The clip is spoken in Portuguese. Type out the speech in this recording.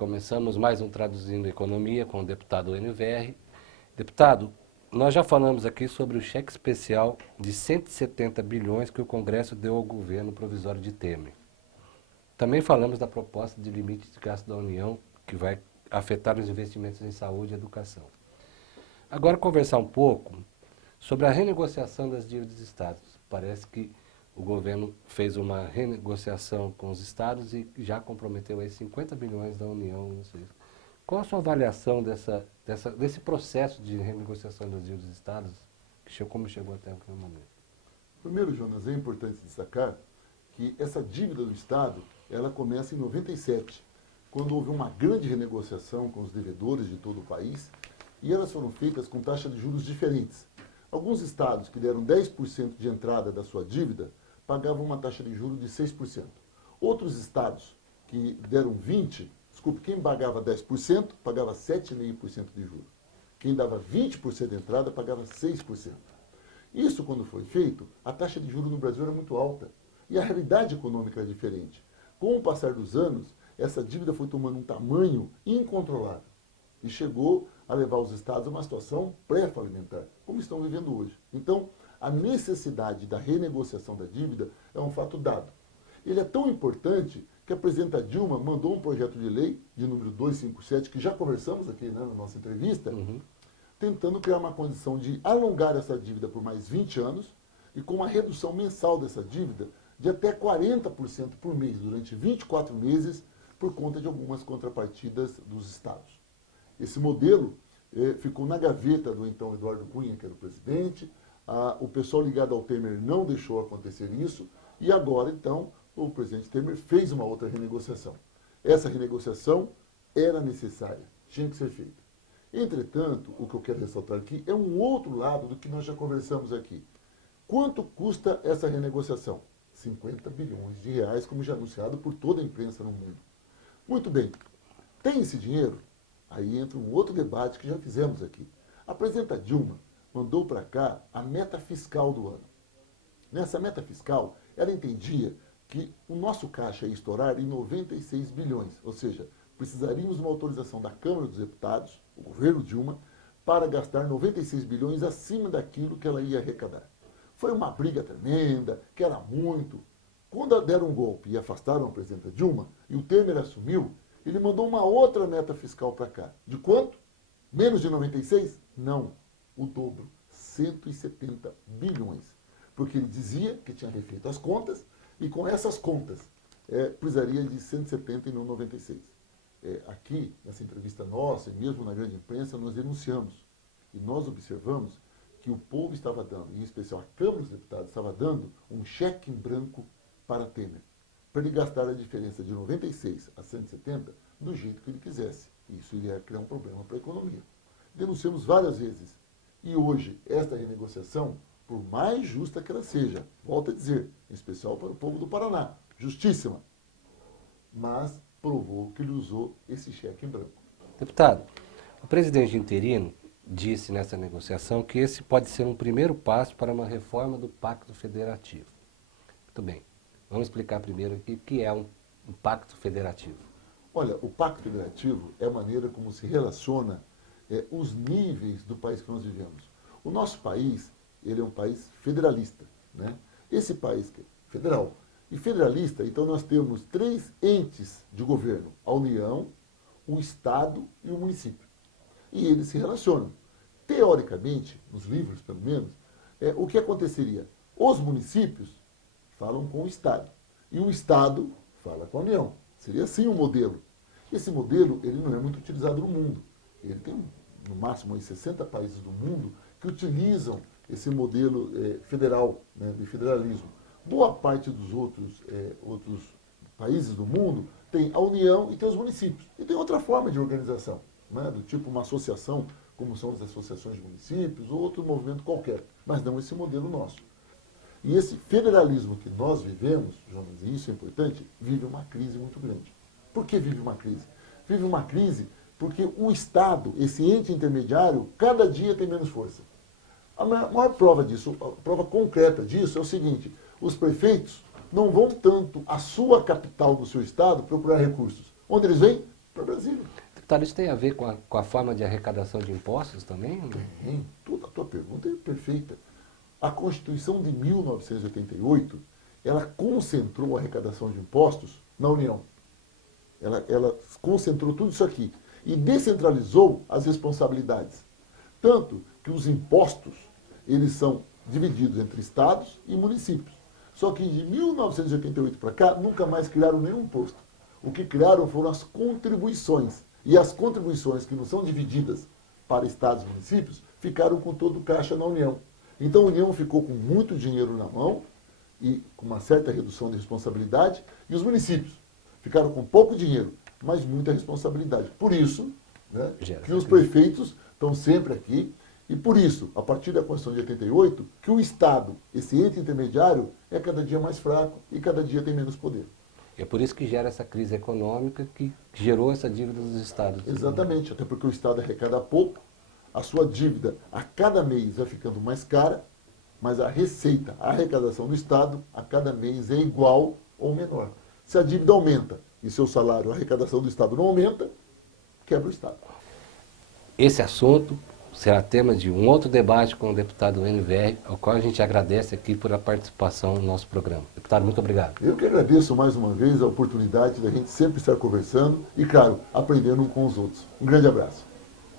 Começamos mais um Traduzindo Economia com o deputado NVR. Deputado, nós já falamos aqui sobre o cheque especial de 170 bilhões que o Congresso deu ao governo provisório de Temer. Também falamos da proposta de limite de gasto da União, que vai afetar os investimentos em saúde e educação. Agora, conversar um pouco sobre a renegociação das dívidas dos estados. Parece que o governo fez uma renegociação com os estados e já comprometeu aí 50 bilhões da União. Não sei. Qual a sua avaliação desse processo de renegociação das dívidas dos estados, como chegou até aquele momento? Primeiro, Jonas, é importante destacar que essa dívida do Estado, ela começa em 97, quando houve uma grande renegociação com os devedores de todo o país, e elas foram feitas com taxas de juros diferentes. Alguns estados que deram 10% de entrada da sua dívida pagavam uma taxa de juros de 6%. Outros estados que deram 20%, quem pagava 10% pagava 7,5% de juros. Quem dava 20% de entrada pagava 6%. Isso, quando foi feito, a taxa de juros no Brasil era muito alta. E a realidade econômica era diferente. Com o passar dos anos, essa dívida foi tomando um tamanho incontrolável. E chegou a levar os estados a uma situação pré-falimentar, como estão vivendo hoje. Então, a necessidade da renegociação da dívida é um fato dado. Ele é tão importante que a presidenta Dilma mandou um projeto de lei, de número 257, que já conversamos aqui, né, na nossa entrevista, tentando criar uma condição de alongar essa dívida por mais 20 anos e com uma redução mensal dessa dívida de até 40% por mês, durante 24 meses, por conta de algumas contrapartidas dos estados. Esse modelo ficou na gaveta do então Eduardo Cunha, que era o presidente. O pessoal ligado ao Temer não deixou acontecer isso. E agora, então, o presidente Temer fez uma outra renegociação. Essa renegociação era necessária, tinha que ser feita. Entretanto, o que eu quero ressaltar aqui é um outro lado do que nós já conversamos aqui. Quanto custa essa renegociação? 50 bilhões de reais, como já anunciado por toda a imprensa no mundo. Muito bem. Tem esse dinheiro? Aí entra um outro debate que já fizemos aqui. A presidenta Dilma mandou para cá a meta fiscal do ano. Nessa meta fiscal, ela entendia que o nosso caixa ia estourar em 96 bilhões, ou seja, precisaríamos de uma autorização da Câmara dos Deputados, o governo Dilma, para gastar 96 bilhões acima daquilo que ela ia arrecadar. Foi uma briga tremenda, que era muito. Quando deram um golpe e afastaram a presidenta Dilma, e o Temer assumiu, ele mandou uma outra meta fiscal para cá. De quanto? Menos de 96? Não. O dobro. 170 bilhões. Porque ele dizia que tinha refeito as contas e com essas contas precisaria de 170 e não 96. Aqui, nessa entrevista nossa e mesmo na grande imprensa, nós denunciamos. E nós observamos que o povo estava dando, em especial a Câmara dos Deputados, estava dando um cheque em branco para Temer, para ele gastar a diferença de 96 a 170 do jeito que ele quisesse. Isso iria criar um problema para a economia. Denunciamos várias vezes. E hoje, esta renegociação, por mais justa que ela seja, volto a dizer, em especial para o povo do Paraná, justíssima, mas provou que ele usou esse cheque em branco. Deputado, o presidente interino disse nessa negociação que esse pode ser um primeiro passo para uma reforma do Pacto Federativo. Muito bem. Vamos explicar primeiro aqui o que é um pacto federativo. Olha, o pacto federativo é a maneira como se relaciona os níveis do país que nós vivemos. O nosso país, ele é um país federalista, né? Esse país que é federal. E federalista, então nós temos 3 entes de governo, a União, o Estado e o município. E eles se relacionam. Teoricamente, nos livros pelo menos, o que aconteceria? Os municípios falam com o Estado. E o Estado fala com a União. Seria assim o modelo. Esse modelo ele não é muito utilizado no mundo. Ele tem, no máximo, 60 países do mundo que utilizam esse modelo federal, né, de federalismo. Boa parte dos outros países do mundo tem a União e tem os municípios. E tem outra forma de organização, né, do tipo uma associação, como são as associações de municípios, ou outro movimento qualquer. Mas não esse modelo nosso. E esse federalismo que nós vivemos, Jonas, e isso é importante, vive uma crise muito grande. Por que vive uma crise? Vive uma crise porque o Estado, esse ente intermediário, cada dia tem menos força. A maior prova disso, a prova concreta disso é o seguinte: os prefeitos não vão tanto à sua capital do seu Estado procurar recursos. Onde eles vêm? Para Brasília. Deputado, isso tem a ver com a forma de arrecadação de impostos também? Tem. Toda a tua pergunta é perfeita. A Constituição de 1988, ela concentrou a arrecadação de impostos na União. Ela concentrou tudo isso aqui e descentralizou as responsabilidades. Tanto que os impostos, eles são divididos entre estados e municípios. Só que de 1988 para cá, nunca mais criaram nenhum imposto. O que criaram foram as contribuições. E as contribuições que não são divididas para estados e municípios, ficaram com todo o caixa na União. Então a União ficou com muito dinheiro na mão e com uma certa redução de responsabilidade, e os municípios ficaram com pouco dinheiro, mas muita responsabilidade. Por isso, né, que os prefeitos estão sempre aqui, e por isso, a partir da Constituição de 88, que o Estado, esse ente intermediário, é cada dia mais fraco e cada dia tem menos poder. É por isso que gera essa crise econômica que gerou essa dívida dos estados. Exatamente, até porque o Estado arrecada pouco, a sua dívida a cada mês vai ficando mais cara, mas a receita, a arrecadação do Estado, a cada mês é igual ou menor. Se a dívida aumenta e seu salário, a arrecadação do Estado não aumenta, quebra o Estado. Esse assunto será tema de um outro debate com o deputado NVR, ao qual a gente agradece aqui por a participação no nosso programa. Deputado, muito obrigado. Eu que agradeço mais uma vez a oportunidade da gente sempre estar conversando e, claro, aprendendo um com os outros. Um grande abraço.